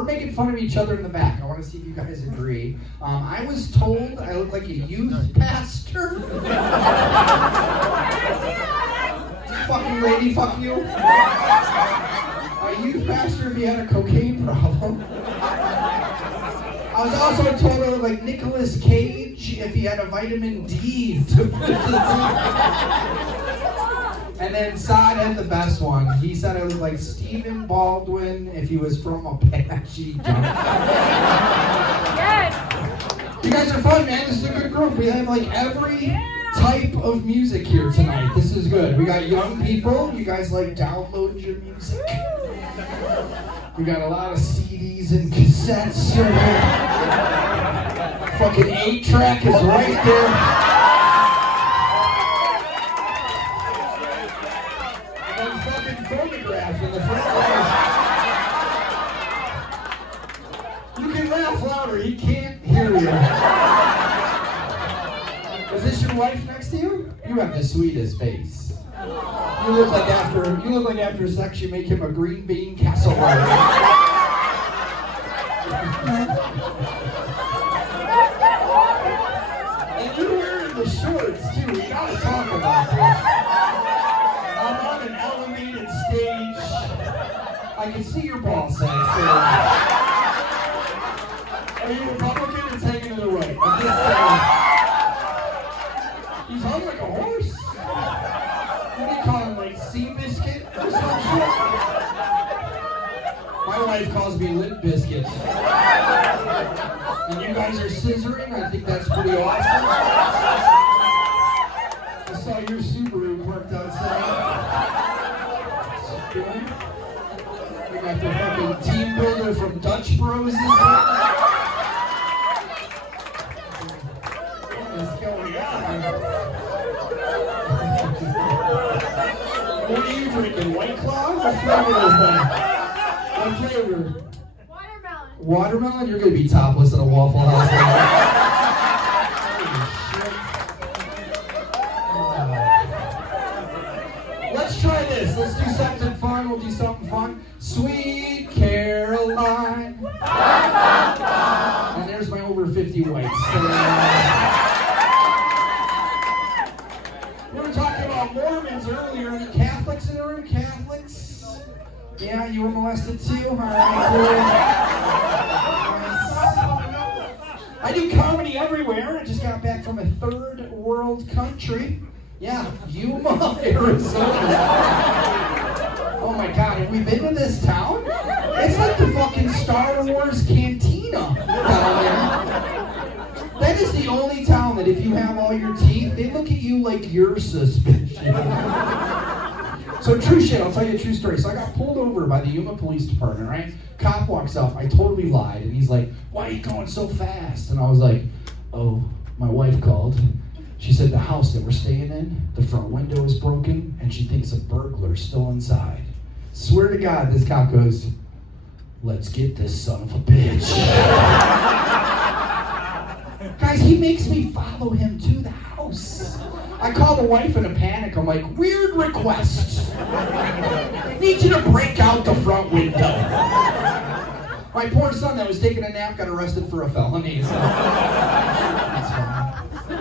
We're making fun of each other in the back. I want to see if you guys agree. I was told I look like a youth pastor. Fucking lady, fuck you. A youth pastor if he had a cocaine problem. I was also told I look like Nicolas Cage if he had a vitamin D. And then Saad had the best one. He said I look like Stephen Baldwin if he was from Apache Junction. Yes. You guys are fun, man. This is a good group. We have like every type of music here tonight. This is good. We got young people. You guys like download your music. We got a lot of CDs and cassettes. Fucking 8-track is right there. Photograph in the front row. You can laugh louder, he can't hear you. Is this your wife next to you? You have the sweetest face. You look like after sex you make him a green bean casserole. And you're wearing the shorts too, we gotta talk about this. Stage. I can see your ball sack. So. Are you Republican? It's hanging to the right. I'm just saying. He's hung like a horse. What do you call him? Like Sea Biscuit or some shit? My wife calls me Limp Biscuit. And you guys are scissoring? I think that's pretty awesome. I saw your Subaru parked outside. We got the fucking team builder from Dutch Bros. What is going on? What are you drinking? White Claw? What flavor is that? What flavor? Watermelon. Watermelon? You're gonna be topless at a Waffle House. Let's try this. Let's do something fun. We'll do something fun. Sweet Caroline. And there's my over 50 whites. We were talking about Mormons earlier. Any Catholics in the room? Catholics? Yeah, you were molested too? All right, cool. I do comedy everywhere. I just got back from a third world country. Yeah, Yuma, Arizona. Oh my God, have we been to this town? It's like the fucking Star Wars cantina down there. That is the only town that if you have all your teeth, they look at you like you're suspicious. So true shit, I'll tell you a true story. So I got pulled over by the Yuma Police Department, right? Cop walks up, I totally lied, and he's like, "Why are you going so fast?" And I was like, "Oh, my wife called. She said the house that we're staying in, the front window is broken, and she thinks a burglar's still inside." Swear to God, this cop goes, "Let's get this son of a bitch." Guys, he makes me follow him to the house. I call the wife in a panic. I'm like, "Weird request. Need you to break out the front window." My poor son that was taking a nap got arrested for a felony. So. That's fine.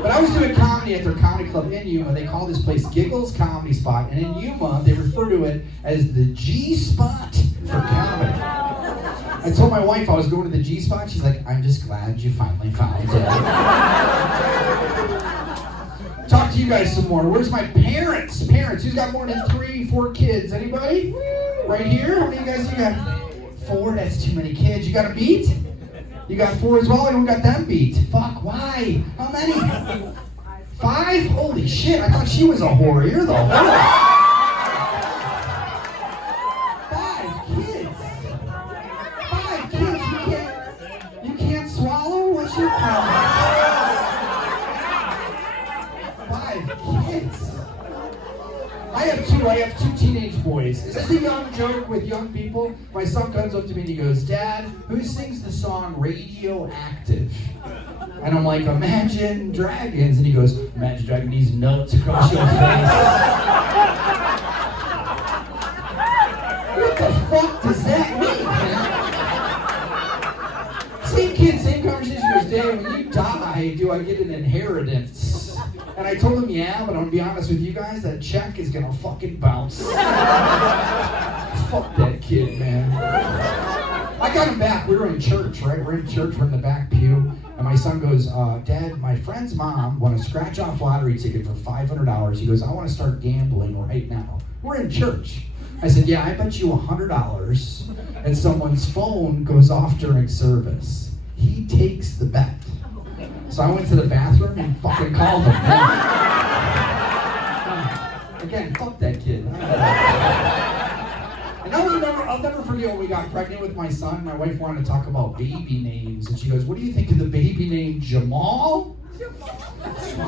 But I was doing comedy at their comedy club in Yuma. They call this place Giggles Comedy Spot. And in Yuma, they refer to it as the G-Spot for comedy. I told my wife I was going to the G-Spot. She's like, "I'm just glad you finally found it." Talk to you guys some more. Where's my parents? Parents, who's got more than 3, 4 kids? Anybody? Right here? How many of you guys you got? 4? That's too many kids. You got a beat? You got 4 as well? I don't got them beat. Fuck, why? How many? 5? Holy shit, I thought she was a whore. You're the whore. 5 kids. 5 kids. You can't swallow? What's your problem? 5 kids. I have two teenage boys. Is this a young joke with young people? My son comes up to me and he goes, "Dad, who sings the song Radioactive?" And I'm like, "Imagine Dragons." And he goes, "Imagine dragging these notes across your face." What the fuck does that mean, man? when you die, do I get an inheritance? And I told him, yeah, but I'm gonna be honest with you guys, that check is gonna fucking bounce. Fuck that kid, man. I got him back. We were in church, right? We're in church, we're in the back pew. And my son goes, Dad, my friend's mom won a scratch-off lottery ticket for $500. He goes, I want to start gambling right now. We're in church. I said, yeah, I bet you $100 and someone's phone goes off during service. He takes the bet. So I went to the bathroom and fucking called him. Again, fuck that kid. And I'll never forget when we got pregnant with my son. My wife wanted to talk about baby names. And she goes, what do you think of the baby name Jamal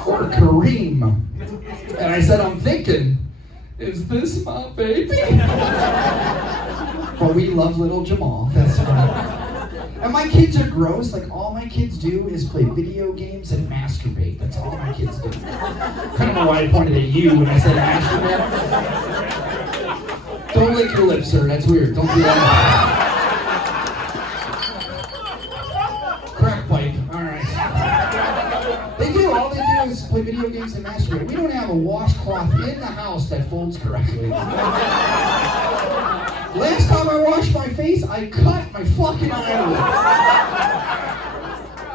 or Kareem? And I said, I'm thinking, is this my baby? But we love little Jamal. That's right. And my kids are gross. Like, all my kids do is play video games and masturbate. That's all my kids do. I don't know why I pointed at you when I said masturbate. Don't lick your lips, sir. That's weird. Don't do that. Crack pipe. All right. They do. All they do is play video games and masturbate. We don't have a washcloth in the house that folds correctly. Last time I washed my face, I cut my fucking eyelid.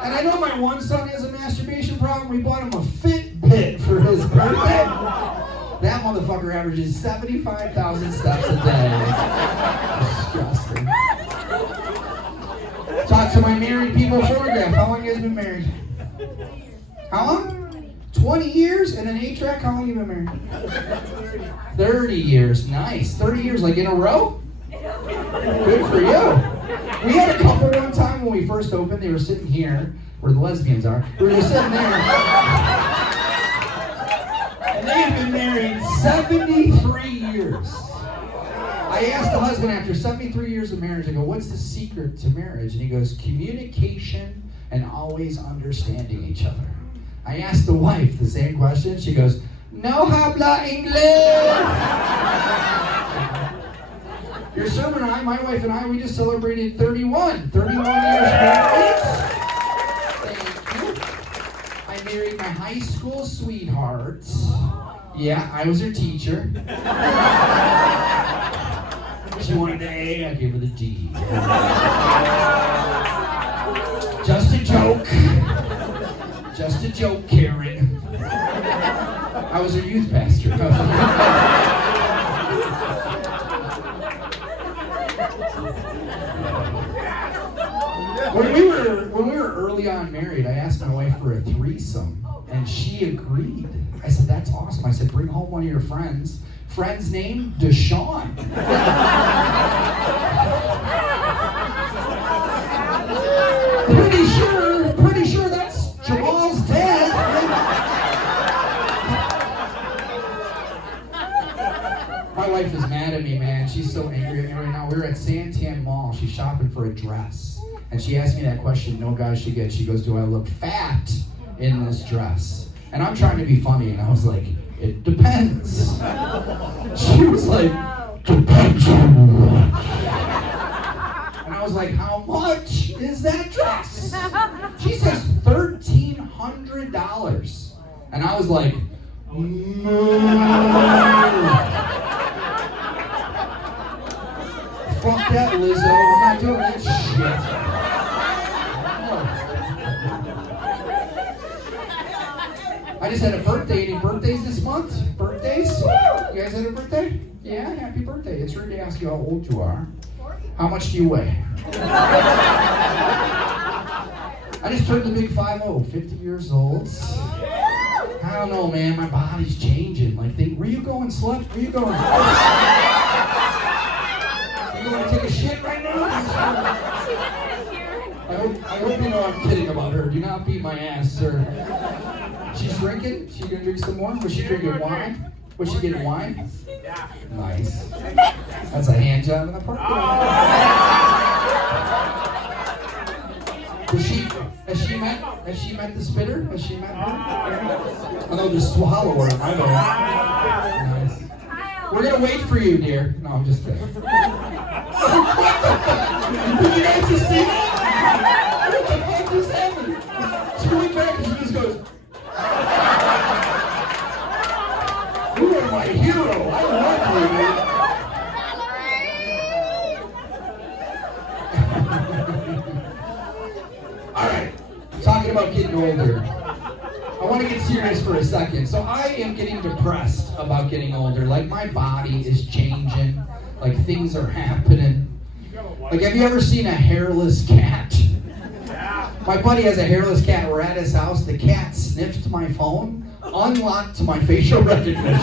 And I know my one son has a masturbation problem. We bought him a Fitbit for his birthday. That motherfucker averages 75,000 steps a day. Disgusting. Talk to my married people photograph. How long you guys been married? How long? 20 years and an 8-track? How long you been married? 30 years. Nice. 30 years, like in a row? Good for you. We had a couple one time when we first opened. They were sitting here, where the lesbians are. We were just sitting there. And they had been married 73 years. I asked the husband after 73 years of marriage, I go, what's the secret to marriage? And he goes, communication and always understanding each other. I asked the wife the same question. She goes, no habla inglés. Your servant and I, my wife and I, we just celebrated 31 years married. Thank you. I married my high school sweetheart. Yeah, I was her teacher. She wanted the A, I gave her the D. Just a joke. Just a joke, Karen. I was her youth pastor. When we were early on married, I asked my wife for a threesome, and she agreed. I said, that's awesome. I said, bring home one of your friends. Friend's name, Deshaun. Pretty sure that's Jamal's dad. My wife is mad at me, man. She's so angry at me right now. We're at Santan Mall. She's shopping for a dress. And she asked me that question no guy should get. She goes, do I look fat in this dress? And I'm trying to be funny, and I was like, it depends. She was like, depends on what? And I was like, how much is that dress? She says $1,300. And I was like, no. Fuck that, Lizzo. I'm not doing that shit. I just had a birthday. Any birthdays this month? Birthdays? You guys had a birthday? Yeah, happy birthday. It's rude to ask you how old you are. How much do you weigh? I just turned the big 5-0, 50 years old. I don't know, man. My body's changing. Like, where you going, slut? Where you going? You going to take a shit right now? I hope you know I'm kidding about her. Do not beat my ass, sir. She's drinking? She gonna drink some more? Was she drinking wine? Was she getting wine? Yeah. Nice. That's a hand job in the park. Has she met the spitter? Has she met her? I know the swallower. I know. Nice. We're gonna wait for you, dear. No, I'm just kidding. Did you guys just see that? What the fuck just happened? about getting older. I want to get serious for a second. So I am getting depressed about getting older. Like, my body is changing. Like, things are happening. Like, have you ever seen a hairless cat? My buddy has a hairless cat. We're at his house. The cat sniffed my phone, unlocked my facial recognition.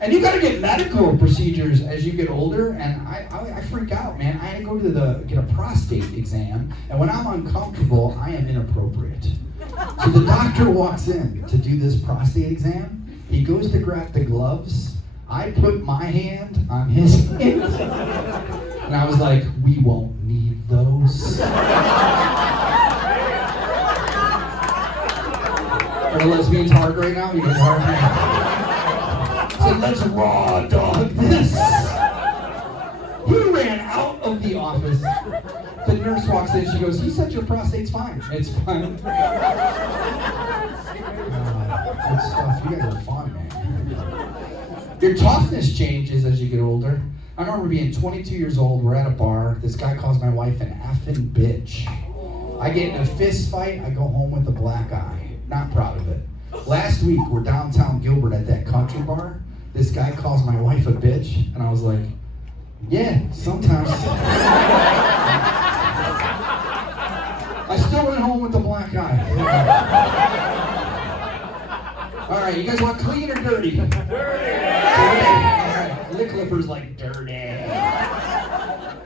And you gotta get medical procedures as you get older, and I freak out, man. I had to go to get a prostate exam, and when I'm uncomfortable, I am inappropriate. So the doctor walks in to do this prostate exam. He goes to grab the gloves. I put my hand on his hand, and I was like, we won't need those. Are the lesbians hard right now? You guys hard right now? So let's raw dog this. He ran out of the office. The nurse walks in, she goes, he said your prostate's fine. It's fine. Good stuff. You guys are fun, man. Your toughness changes as you get older. I remember being 22 years old, we're at a bar, this guy calls my wife an effing bitch. I get in a fist fight, I go home with a black eye. Not proud of it. Last week, we're downtown Gilbert at that country bar. This guy calls my wife a bitch, and I was like, yeah, sometimes. I still went home with a black eye. All right, you guys want clean or dirty? Dirty. All right, Lick Clipper's like dirty.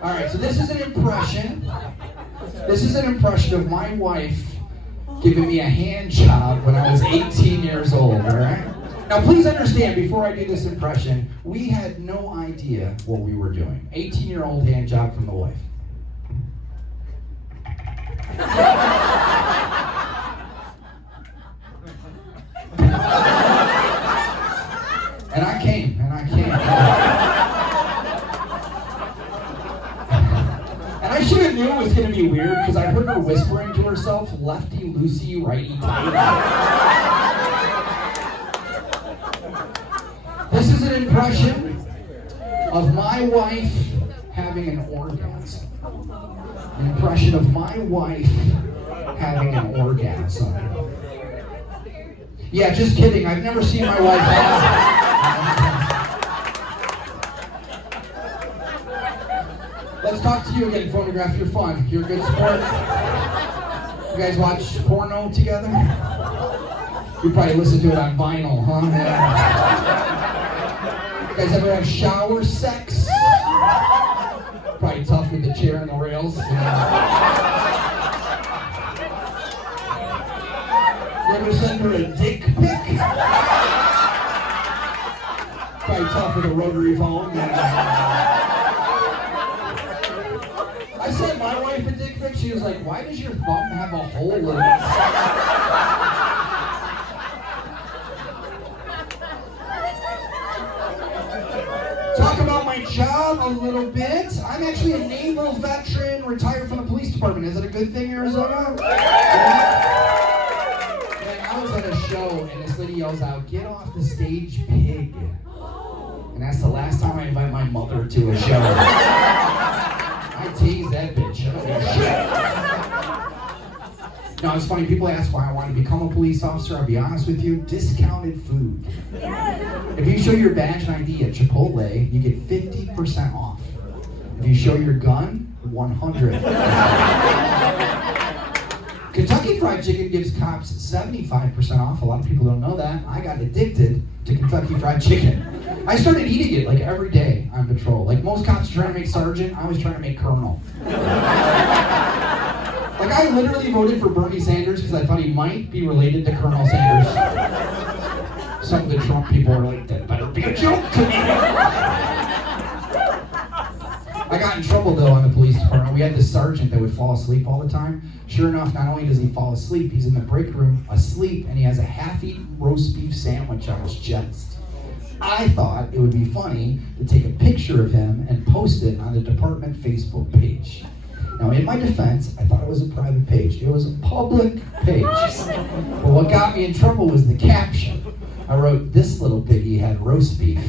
All right, so this is an impression. This is an impression of my wife giving me a hand job when I was 18 years old, all right? Now, please understand, before I do this impression, we had no idea what we were doing. 18-year-old hand job from the wife. And I came. And I should have knew it was going to be weird because I heard her whispering to herself, lefty loosey, righty tighty. This is an impression of my wife having an orgasm. An impression of my wife having an orgasm. Yeah, just kidding. I've never seen my wife have. Let's talk to you again, Phonograph. You're fun. You're a good sport. You guys watch porno together? You probably listen to it on vinyl, huh? Yeah. You guys ever have shower sex? Probably tough with the chair and the rails. You ever send her a dick pic? Probably tough with a rotary phone. I sent my wife a dick pic. She was like, why does your thumb have a hole in it? Talk about my job a little bit. I'm actually a naval veteran, retired from the police department. Is it a good thing, Arizona? Yeah. I was at a show, and this lady yells out, get off the stage, pig. And that's the last time I invite my mother to a show. I tease that bitch. I don't give a shit. No, it's funny. People ask why I want to become a police officer. I'll be honest with you. Discounted food. If you show your badge and ID at Chipotle, you get 50% off. If you show your gun, 100%. Kentucky Fried Chicken gives cops 75% off. A lot of people don't know that. I got addicted to Kentucky Fried Chicken. I started eating it like every day on patrol. Like most cops trying to make sergeant, I was trying to make colonel. Like I literally voted for Bernie Sanders because I thought he might be related to Colonel Sanders. Some of the Trump people are like, that better be a joke to me. I got in trouble though on the police department. We had this sergeant that would fall asleep all the time. Sure enough, not only does he fall asleep, he's in the break room asleep and he has a half-eaten roast beef sandwich on his chest. I thought it would be funny to take a picture of him and post it on the department Facebook page. Now, in my defense, I thought it was a private page. It was a public page. But what got me in trouble was the caption. I wrote, this little piggy had roast beef.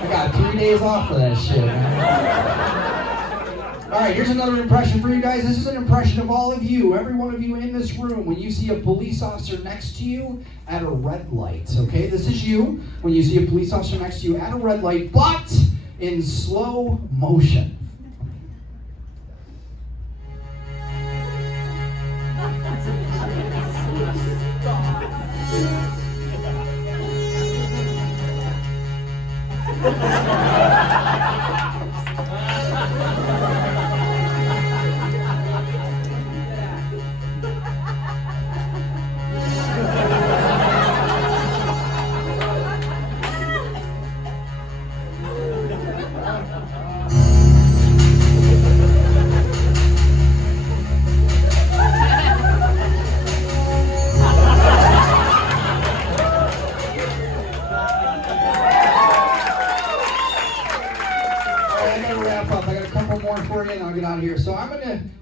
I got 3 days off for that shit, man. All right, here's another impression for you guys. This is an impression of all of you, every one of you in this room, when you see a police officer next to you at a red light, okay? This is you when you see a police officer next to you at a red light, but in slow motion. For you, and I'll get out of here. So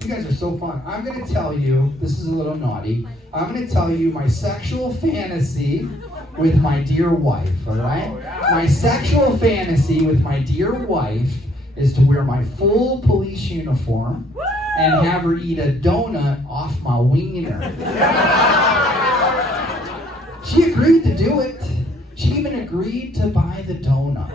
you guys are so fun. I'm gonna tell you, this is a little naughty, I'm gonna tell you my sexual fantasy with my dear wife, all right? My sexual fantasy with my dear wife is to wear my full police uniform and have her eat a donut off my wiener. She agreed to do it. She even agreed to buy the donut.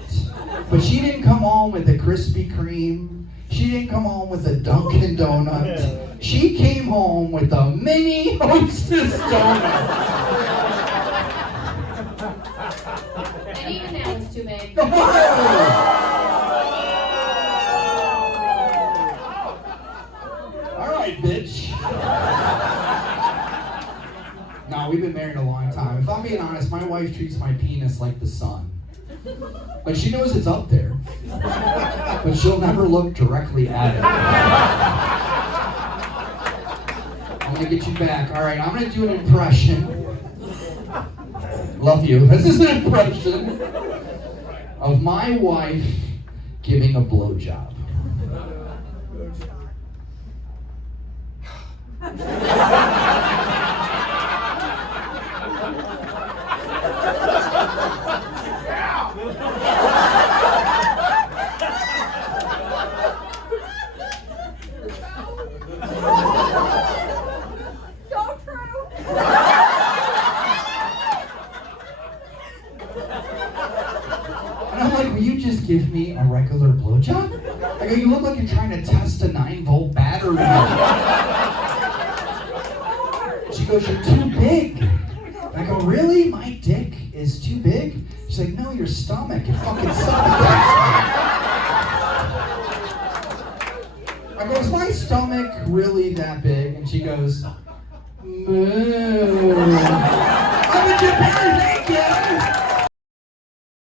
But she didn't come home with a Krispy Kreme. She didn't come home with a Dunkin' Donut. She came home with a mini Hostess donut. And even that was too big. All right, bitch. No, we've been married a long time. If I'm being honest, my wife treats my penis like the sun. Like, she knows it's up there, but she'll never look directly at it. I'm gonna get you back. All right, I'm gonna do an impression. Love you. This is an impression of my wife giving a blowjob. Will you just give me a regular blowjob? I go, you look like you're trying to test a 9-volt battery. She goes, you're too big. And I go, really? My dick is too big? She's like, no, your stomach. It fucking suffocates. I go, is my stomach really that big? And she goes, moo. I'm a Japan